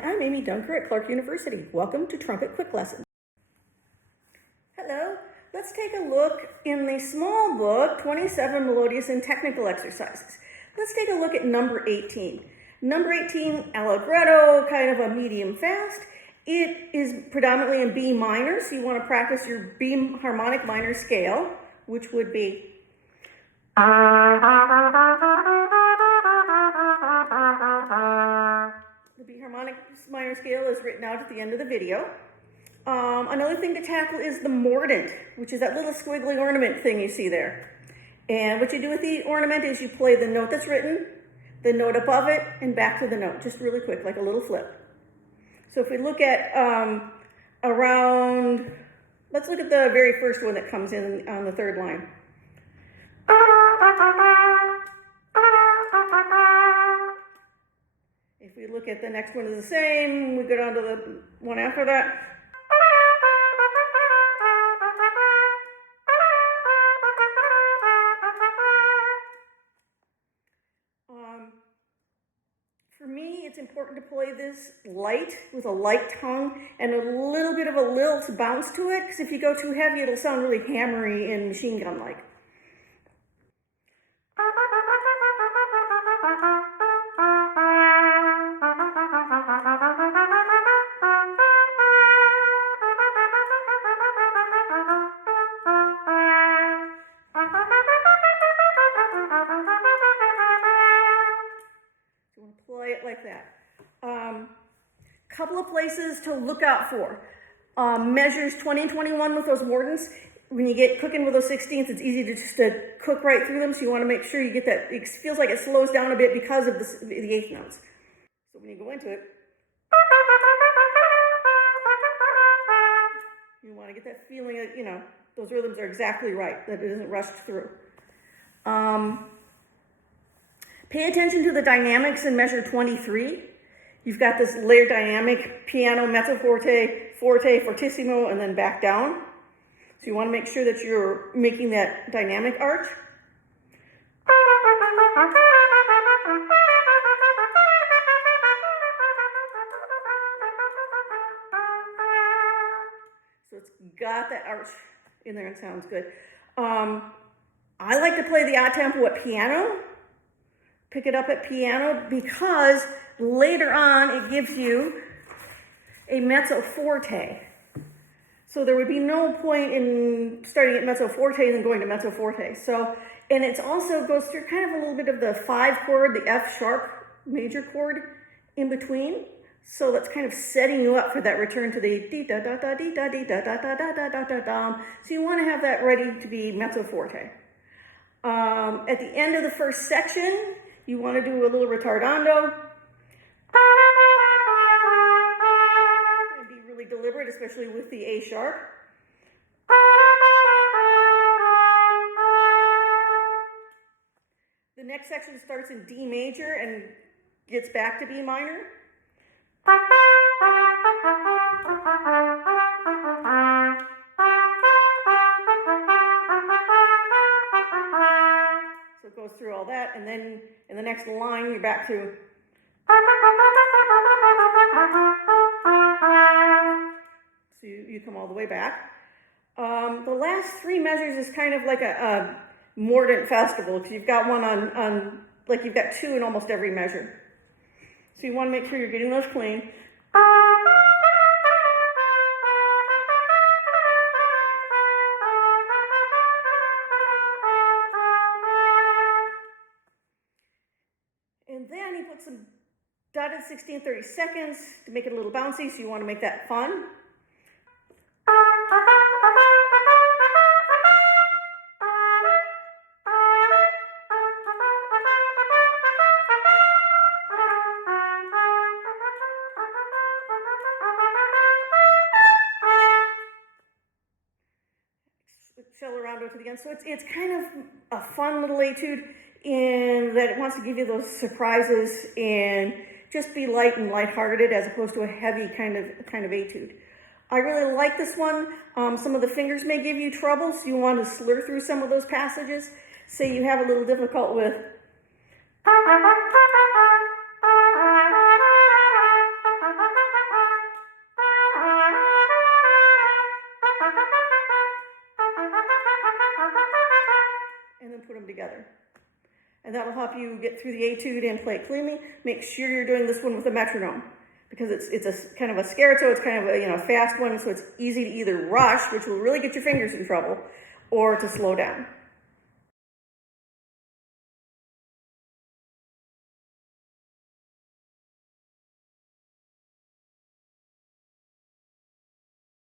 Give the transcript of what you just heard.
Hi, I'm Amy Dunker at Clarke University. Welcome to Trumpet Quick Lesson. Hello, let's take a look in the small book, 27 Melodious and Technical Exercises. Let's take a look at number 18. Number 18, allegretto, kind of a medium fast. It is predominantly in B minor, so you want to practice your B harmonic minor scale, which would be the B harmonic minor scale is written out at the end of the video. Another thing to tackle is the mordent, which is that little squiggly ornament thing you see there. And what you do with the ornament is you play the note that's written, the note above it, and back to the note, just really quick, like a little flip. So if we look at let's look at the very first one that comes in on the third line. If we look at the next one is the same, we go down to the one after that. For me, it's important to play this light with a light tongue and a little bit of a lilt bounce to it, because if you go too heavy, it'll sound really hammery and machine gun-like. Play it like that. Couple of places to look out for. Measures 20 and 21 with those mordents. When you get cooking with those 16ths, it's easy to just cook right through them, so you want to make sure you get that. It feels like it slows down a bit because of the eighth notes. So when you go into it, you want to get that feeling that, those rhythms are exactly right, that it isn't rushed through. Pay attention to the dynamics in measure 23. You've got this layered dynamic, piano, mezzo forte, forte, fortissimo, and then back down. So you want to make sure that you're making that dynamic arch. So it's got that arch in there and sounds good. I like to play the odd tempo at piano. Pick it up at piano because later on it gives you a mezzo forte. So there would be no point in starting at mezzo forte and then going to mezzo forte. So, and it also goes through kind of a little bit of the 5 chord, the F sharp major chord in between. So that's kind of setting you up for that return to the dee da da da dee da dee da da da da da da da da. So you want to have that ready to be mezzo forte. At the end of the first section, you want to do a little retardando. And be really deliberate, especially with the A sharp. The next section starts in D major and gets back to B minor. So it goes through all that, and then in the next line, you're back to. So you come all the way back. The last 3 measures is kind of like a mordent festival, because you've got one on, like you've got 2 in almost every measure. So you want to make sure you're getting those clean. And then he puts some dotted 16 30 seconds to make it a little bouncy, so you want to make that fun. Accelerando to the end. So it's kind of a fun little etude in that it wants to give you those surprises and just be light and lighthearted as opposed to a heavy kind of etude. I really like this one. Some of the fingers may give you trouble, so you want to slur through some of those passages. Say you have a little difficult with them together. And that'll help you get through the etude and play it cleanly. Make sure you're doing this one with a metronome, because it's a kind of a scherzo. It's kind of a fast one, so it's easy to either rush, which will really get your fingers in trouble, or to slow down.